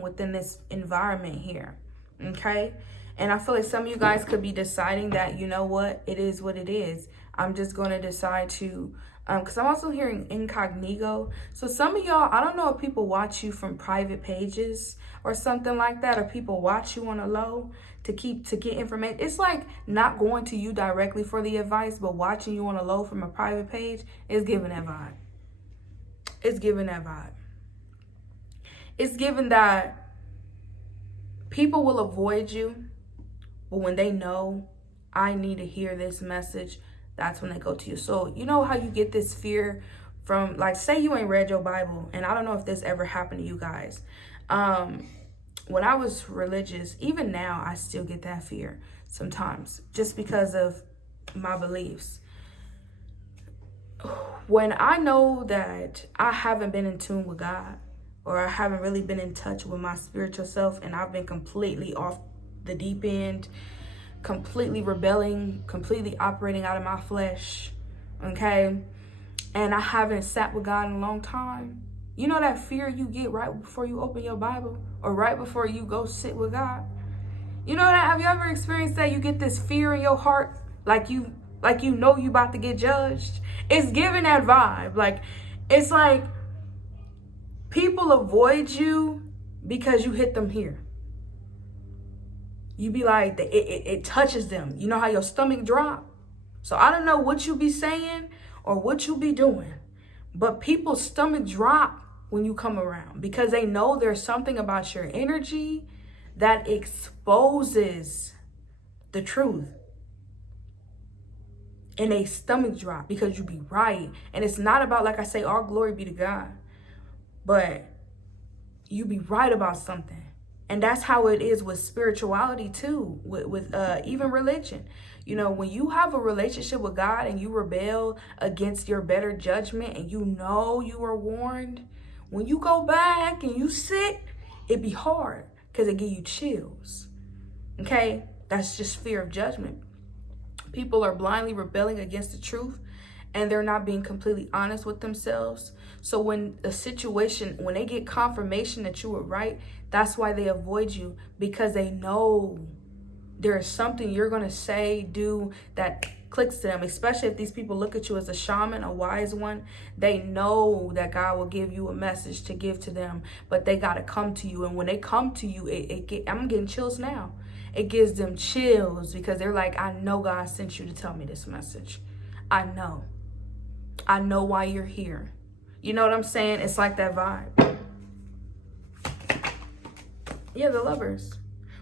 within this environment here. Okay. And I feel like some of you guys could be deciding that, you know what, it is what it is. I'm just going to decide to, because I'm also hearing incognito. So some of y'all, I don't know if people watch you from private pages or something like that, or people watch you on a low to get information. It's like not going to you directly for the advice, but watching you on a low from a private page is giving that vibe. It's giving that vibe. It's given that people will avoid you, but when they know I need to hear this message, that's when they go to you. So you know how you get this fear from, like, say you ain't read your Bible, and I don't know if this ever happened to you guys. When I was religious, even now, I still get that fear sometimes just because of my beliefs. When I know that I haven't been in tune with God, or I haven't really been in touch with my spiritual self, and I've been completely off the deep end, completely rebelling, completely operating out of my flesh, okay? And I haven't sat with God in a long time. You know that fear you get right before you open your Bible, or right before you go sit with God? You know that? Have you ever experienced that? You get this fear in your heart, like you know you about to get judged. It's giving that vibe. Like, it's like people avoid you because you hit them here. You be like, it touches them. You know how your stomach drop? So I don't know what you be saying or what you be doing, but people's stomach drop when you come around because they know there's something about your energy that exposes the truth. And they stomach drop because you be right. And it's not about, like I say, all glory be to God, but you be right about something. And that's how it is with spirituality too, with even religion. You know, when you have a relationship with God and you rebel against your better judgment and you know you are warned, when you go back and you sit, it be hard because it give you chills. Okay? That's just fear of judgment. People are blindly rebelling against the truth, and they're not being completely honest with themselves. So when the situation, when they get confirmation that you were right, that's why they avoid you, because they know there is something you're going to say, do that clicks to them, especially if these people look at you as a shaman, a wise one. They know that God will give you a message to give to them, but they got to come to you. And when they come to you, I'm getting chills now. It gives them chills because they're like, I know God sent you to tell me this message. I know why you're here. You know what I'm saying? It's like that vibe. Yeah, the Lovers.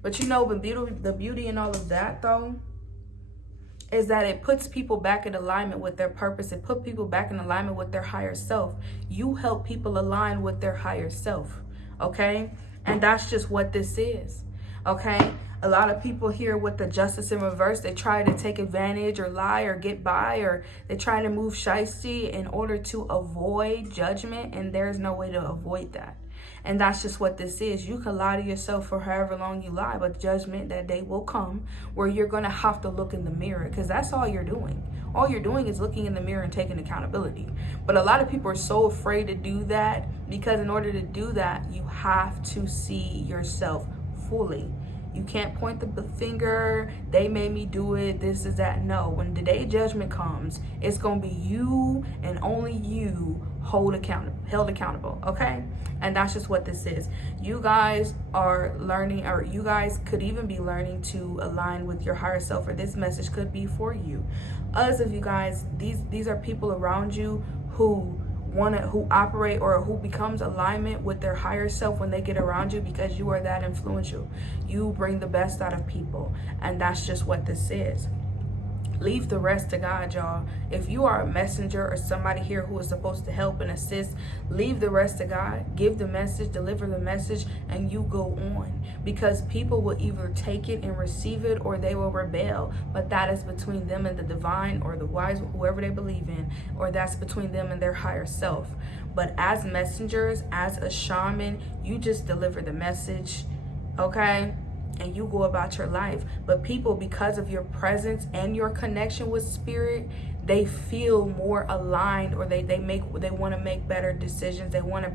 But you know, the beauty in all of that, though, is that it puts people back in alignment with their purpose. It puts people back in alignment with their higher self. You help people align with their higher self, okay? And that's just what this is, okay? A lot of people here with the justice in reverse, they try to take advantage or lie or get by, or they're trying to move shiesty in order to avoid judgment, and there's no way to avoid that. And that's just what this is. You can lie to yourself for however long you lie, but judgment, that day will come where you're going to have to look in the mirror, because that's all you're doing. All you're doing is looking in the mirror and taking accountability. But a lot of people are so afraid to do that, because in order to do that, you have to see yourself fully. You can't point the finger, they made me do it, this is that. No, when the day judgment comes, it's going to be you and only you held accountable, okay? And that's just what this is. You guys are learning, or you guys could even be learning to align with your higher self, or this message could be for you. Others of you guys, these are people around you who operate or who becomes alignment with their higher self when they get around you, because you are that influential. You bring the best out of people, and that's just what this is. Leave the rest to God, y'all. If you are a messenger or somebody here who is supposed to help and assist, leave the rest to God. Give the message, deliver the message, and you go on. Because people will either take it and receive it, or they will rebel. But that is between them and the divine, or the wise, whoever they believe in, or that's between them and their higher self. But as messengers, as a shaman, you just deliver the message, okay? And you go about your life. But people, because of your presence and your connection with spirit, they feel more aligned, or they want to make better decisions. They want to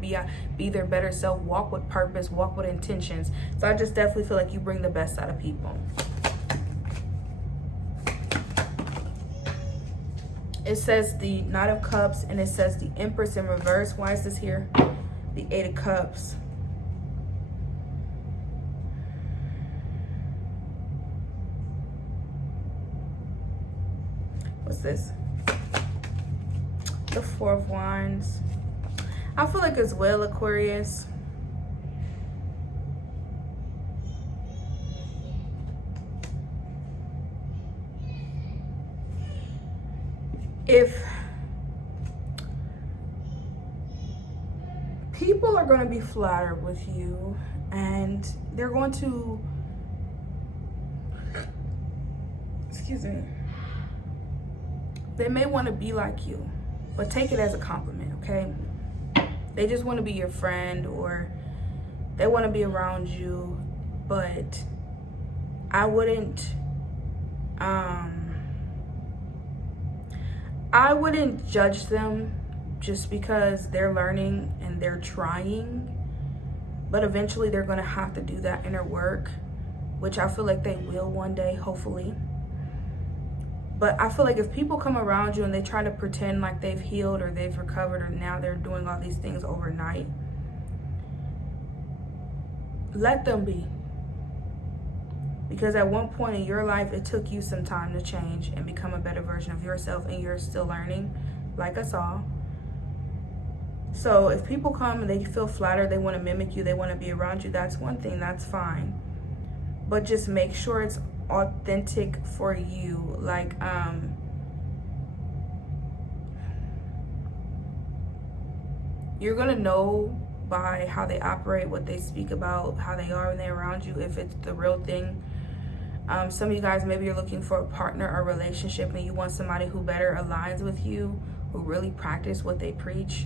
be their better self, walk with purpose, walk with intentions. So I just definitely feel like you bring the best out of people. It says the Knight of Cups, and it says the Empress in reverse. Why is this here? The Eight of Cups. What's this? The Four of Wands. I feel like as well, Aquarius, if people are going to be flattered with you, and they're going to, excuse me, they may want to be like you, but take it as a compliment, okay? They just want to be your friend, or they want to be around you, but I wouldn't judge them just because they're learning and they're trying. But eventually they're going to have to do that inner work, which I feel like they will one day, hopefully. But I feel like if people come around you and they try to pretend like they've healed or they've recovered or now they're doing all these things overnight, let them be. Because at one point in your life, it took you some time to change and become a better version of yourself, and you're still learning, like us all. So if people come and they feel flattered, they want to mimic you, they want to be around you, that's one thing, that's fine. But just make sure it's authentic for you. Like you're gonna know by how they operate, what they speak about, how they are when they're around you, if it's the real thing. Some of you guys, maybe you're looking for a partner or relationship and you want somebody who better aligns with you, who really practice what they preach.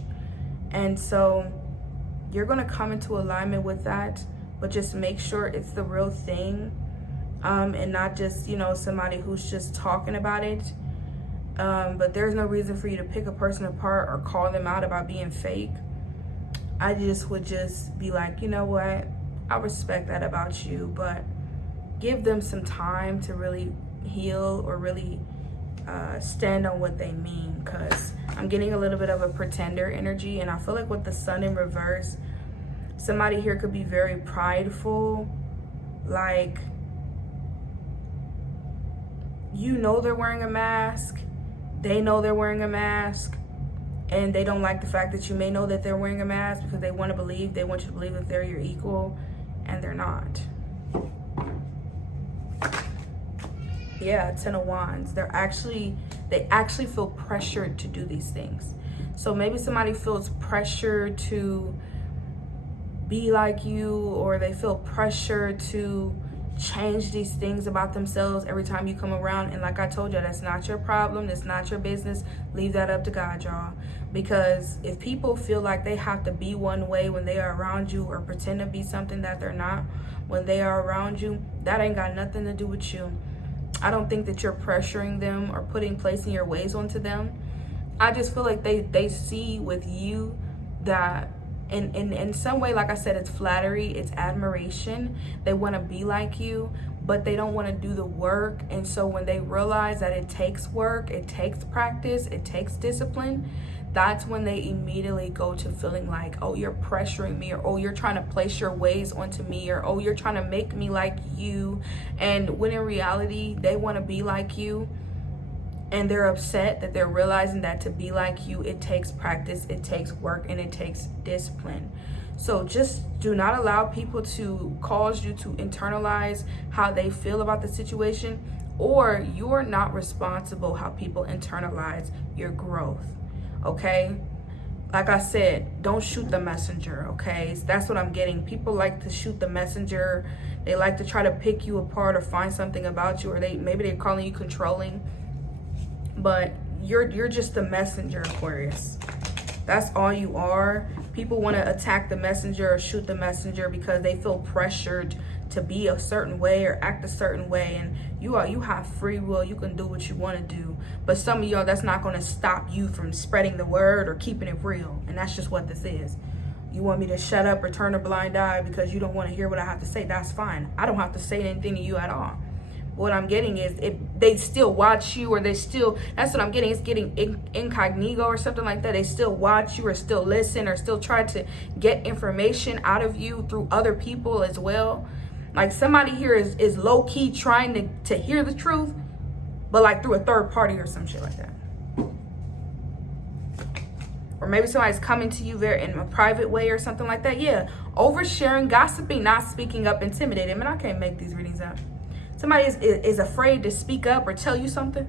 And so you're gonna come into alignment with that, but just make sure it's the real thing. And not just, you know, somebody who's just talking about it. But there's no reason for you to pick a person apart or call them out about being fake. I just would just be like, you know what? I respect that about you, but give them some time to really heal or really stand on what they mean. Because I'm getting a little bit of a pretender energy, and I feel like with the Sun in reverse, somebody here could be very prideful. Like, you know they're wearing a mask, they know they're wearing a mask, and they don't like the fact that you may know that they're wearing a mask because they want you to believe that they're your equal, and they're not. Yeah, Ten of Wands. They actually feel pressured to do these things. So maybe somebody feels pressure to be like you, or they feel pressure to change these things about themselves every time you come around. And like I told you, that's not your problem, that's not your business. Leave that up to God, y'all. Because if people feel like they have to be one way when they are around you, or pretend to be something that they're not when they are around you, that ain't got nothing to do with you. I don't think that you're pressuring them or placing your ways onto them. I just feel like they see with you that in some way, like I said, it's flattery, it's admiration. They want to be like you, but they don't want to do the work. And so when they realize that it takes work, it takes practice, it takes discipline, that's when they immediately go to feeling like, oh, you're pressuring me, or oh, you're trying to place your ways onto me, or oh, you're trying to make me like you. And when in reality, they want to be like you. And they're upset that they're realizing that to be like you, it takes practice, it takes work, and it takes discipline. So just do not allow people to cause you to internalize how they feel about the situation, or you're not responsible how people internalize your growth, okay? Like I said, don't shoot the messenger, okay? That's what I'm getting. People like to shoot the messenger. They like to try to pick you apart or find something about you, or maybe they're calling you controlling. But you're just the messenger, Aquarius. That's all you are. People want to attack the messenger or shoot the messenger because they feel pressured to be a certain way or act a certain way. And you have free will. You can do what you want to do. But some of y'all, that's not going to stop you from spreading the word or keeping it real. And that's just what this is. You want me to shut up or turn a blind eye because you don't want to hear what I have to say? That's fine. I don't have to say anything to you at all. What I'm getting is, if they still watch you, or they still, that's what I'm getting. It's getting incognito or something like that. They still watch you or still listen or still try to get information out of you through other people as well. Like somebody here is low-key trying to hear the truth, but like through a third party or some shit like that. Or maybe somebody's coming to you very in a private way or something like that. Yeah, oversharing, gossiping, not speaking up, intimidating. Man, I can't make these readings up. Somebody is afraid to speak up or tell you something.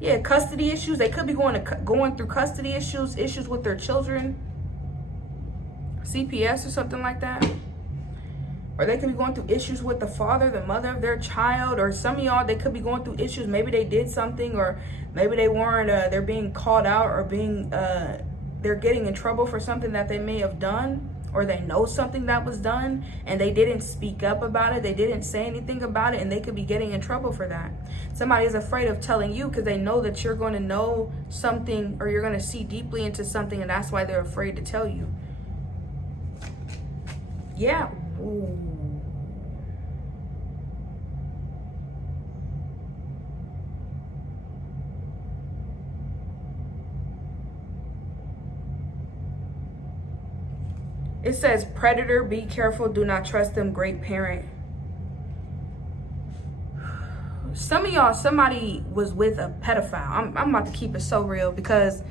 Yeah, custody issues. They could be going through custody issues with their children. CPS or something like that. Or they could be going through issues with the father, the mother of their child. Or some of y'all, they could be going through issues. Maybe they did something, or maybe they weren't, they're being called out, or they're getting in trouble for something that they may have done. Or they know something that was done and they didn't speak up about it. They didn't say anything about it, and they could be getting in trouble for that. Somebody is afraid of telling you because they know that you're going to know something, or you're going to see deeply into something, and that's why they're afraid to tell you. Yeah. Ooh. It says, predator, be careful, do not trust them, great parent. Some of y'all, somebody was with a pedophile. I'm about to keep it so real, because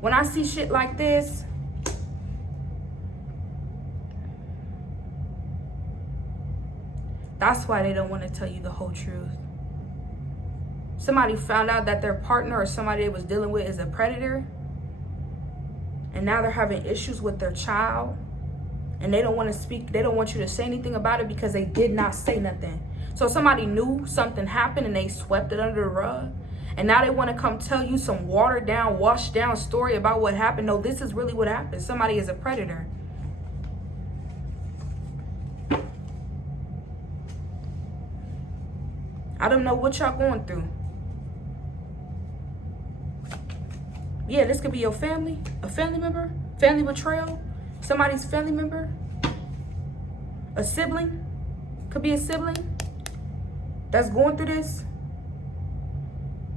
when I see shit like this, that's why they don't want to tell you the whole truth. Somebody found out that their partner or somebody they was dealing with is a predator, and now they're having issues with their child. And they don't want to speak. They don't want you to say anything about it because they did not say nothing. So somebody knew something happened and they swept it under the rug. And now they want to come tell you some watered down, washed down story about what happened. No, this is really what happened. Somebody is a predator. I don't know what y'all going through. Yeah, this could be your family, a family member, family betrayal. Somebody's family member, a sibling, could be a sibling that's going through this.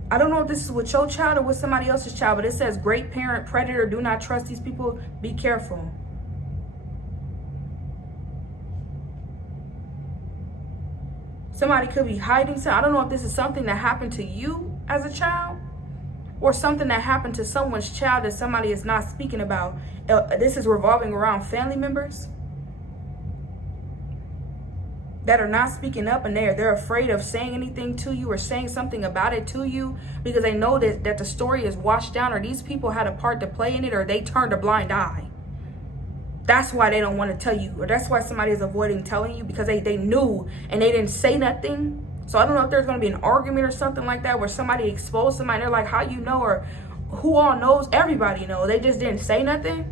I don't know if this is with your child or with somebody else's child, but it says, great parent, predator, do not trust these people, be careful. Somebody could be hiding something. I don't know if this is something that happened to you as a child, or something that happened to someone's child that somebody is not speaking about. This is revolving around family members that are not speaking up, and they're afraid of saying anything to you or saying something about it to you because they know that the story is washed down, or these people had a part to play in it, or they turned a blind eye. That's why they don't want to tell you, or that's why somebody is avoiding telling you, because they knew and they didn't say nothing. So I don't know if there's going to be an argument or something like that where somebody exposed somebody. They're like, how you know, or who all knows? Everybody knows. They just didn't say nothing.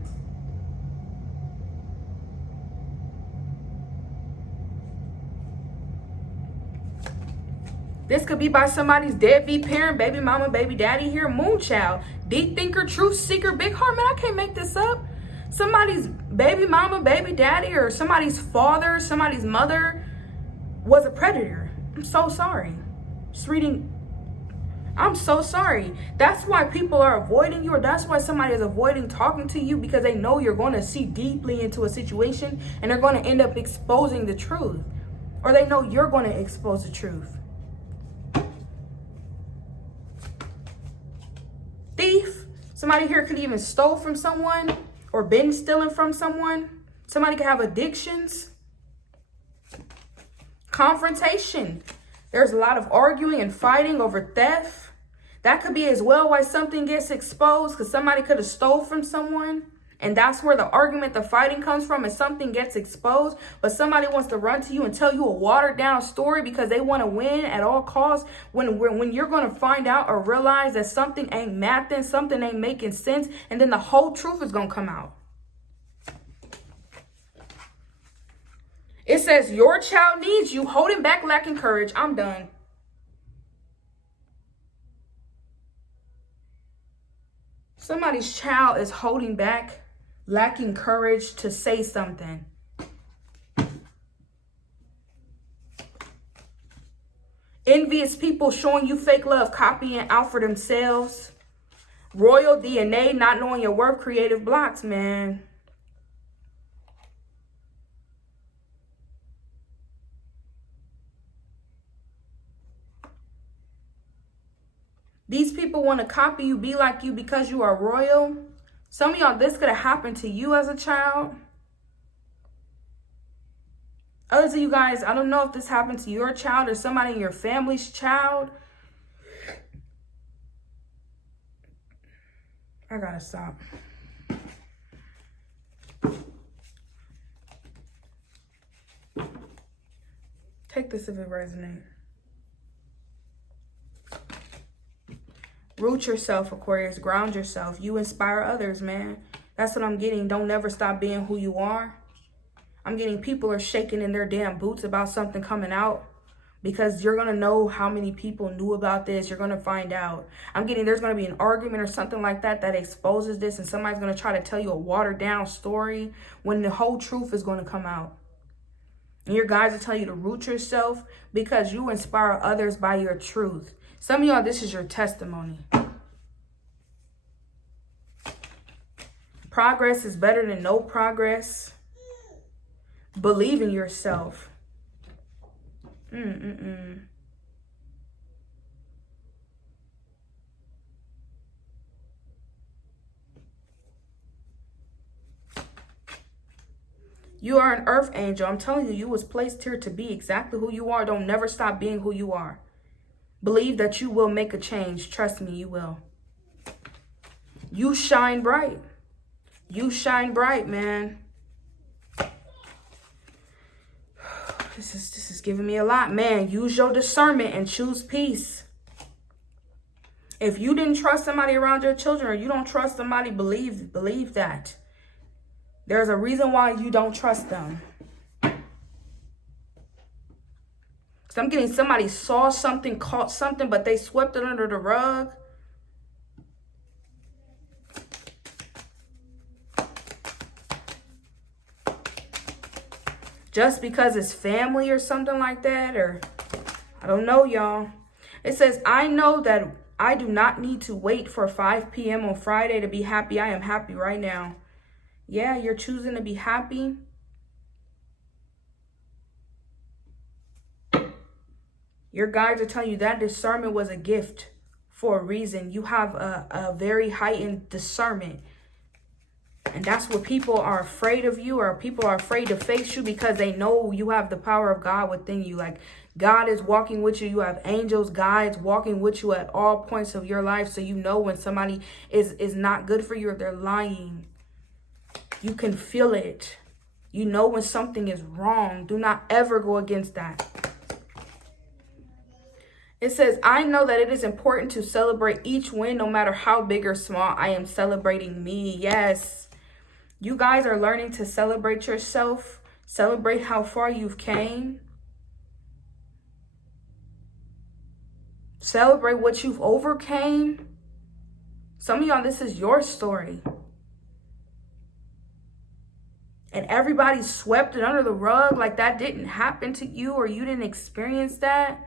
This could be by somebody's deadbeat parent, baby mama, baby daddy here, moon child, deep thinker, truth seeker, big heart. Man, I can't make this up. Somebody's baby mama, baby daddy, or somebody's father, somebody's mother was a predator. I'm so sorry. Just reading. I'm so sorry. That's why people are avoiding you, or that's why somebody is avoiding talking to you, because they know you're going to see deeply into a situation and they're going to end up exposing the truth, or they know you're going to expose the truth. Thief. Somebody here could even stole from someone or been stealing from someone. Somebody could have addictions. Confrontation. There's a lot of arguing and fighting over theft. That could be as well why something gets exposed, because somebody could have stole from someone And that's where the argument, the fighting comes from, and something gets exposed. But somebody wants to run to you and tell you a watered down story because they want to win at all costs. When you're going to find out or realize that something ain't mathing, something ain't making sense, and then the whole truth is going to come out. It says your child needs you, holding back, lacking courage. I'm done. Somebody's child is holding back, lacking courage to say something. Envious people showing you fake love, copying out for themselves. Royal DNA, not knowing your worth, creative blocks, man. These people want to copy you, be like you because you are royal. Some of y'all, this could have happened to you as a child. Others of you guys, I don't know if this happened to your child or somebody in your family's child. I gotta stop. Take this if it resonates. Root yourself, Aquarius. Ground yourself. You inspire others, man. That's what I'm getting. Don't never stop being who you are. I'm getting people are shaking in their damn boots about something coming out because you're going to know how many people knew about this. You're going to find out. I'm getting there's going to be an argument or something like that that exposes this, and somebody's going to try to tell you a watered down story when the whole truth is going to come out. And your guys will tell you to root yourself because you inspire others by your truth. Some of y'all, this is your testimony. Progress is better than no progress. Believe in yourself. You are an earth angel. I'm telling you, you was placed here to be exactly who you are. Don't never stop being who you are. Believe that you will make a change. Trust me, you will. You shine bright. You shine bright, man. This is giving me a lot, man. Use your discernment and choose peace. If you didn't trust somebody around your children or you don't trust somebody, believe that. There's a reason why you don't trust them. I'm getting somebody saw something, caught something, but they swept it under the rug. Just because it's family or something like that, or I don't know, y'all. It says, I know that I do not need to wait for 5 p.m. on Friday to be happy. I am happy right now. Yeah, you're choosing to be happy. Your guides are telling you that discernment was a gift for a reason. You have a very heightened discernment. And that's what people are afraid of you, or people are afraid to face you because they know you have the power of God within you. Like God is walking with you. You have angels, guides walking with you at all points of your life. So you know when somebody is not good for you or they're lying. You can feel it. You know when something is wrong. Do not ever go against that. It says, I know that it is important to celebrate each win, no matter how big or small. I am celebrating me. Yes. You guys are learning to celebrate yourself. Celebrate how far you've came. Celebrate what you've overcame. Some of y'all, this is your story. And everybody swept it under the rug like that didn't happen to you, or you didn't experience that.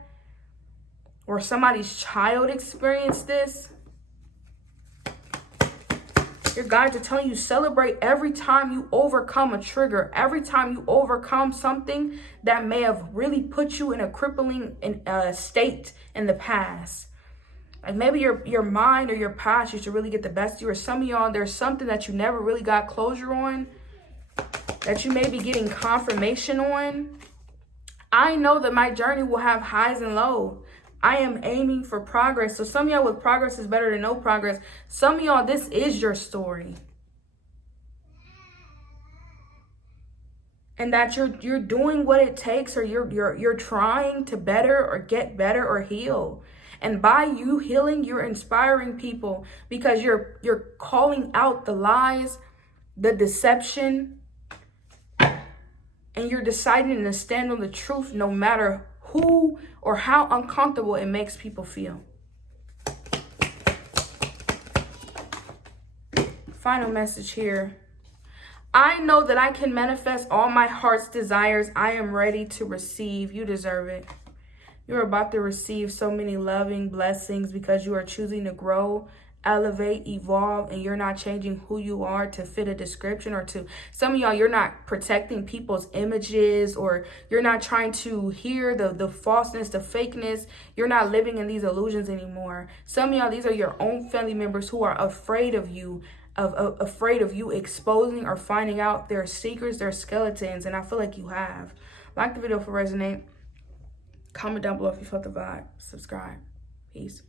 Or somebody's child experienced this. Your guides are telling you celebrate every time you overcome a trigger. Every time you overcome something that may have really put you in a crippling state in the past. Like maybe your mind or your past used to really get the best of you. Or some of y'all, there's something that you never really got closure on, that you may be getting confirmation on. I know that my journey will have highs and lows. I am aiming for progress. So some of y'all with progress is better than no progress. Some of y'all, this is your story. and that you're doing what it takes, or you're trying to better or get better or heal. And by you healing, you're inspiring people, because you're calling out the lies, the deception, and you're deciding to stand on the truth no matter who or how uncomfortable it makes people feel. Final message here. I know that I can manifest all my heart's desires. I am ready to receive. You deserve it. You're about to receive so many loving blessings because you are choosing to grow, elevate, evolve, and you're not changing who you are to fit a description, or to some of y'all, you're not protecting people's images, or you're not trying to hear the falseness, the fakeness. You're not living in these illusions anymore. Some of y'all, these are your own family members who are afraid of you, afraid of you exposing or finding out their secrets, their skeletons. And I feel like you have. Like the video if it resonates. Comment down below if you felt the vibe. Subscribe. Peace.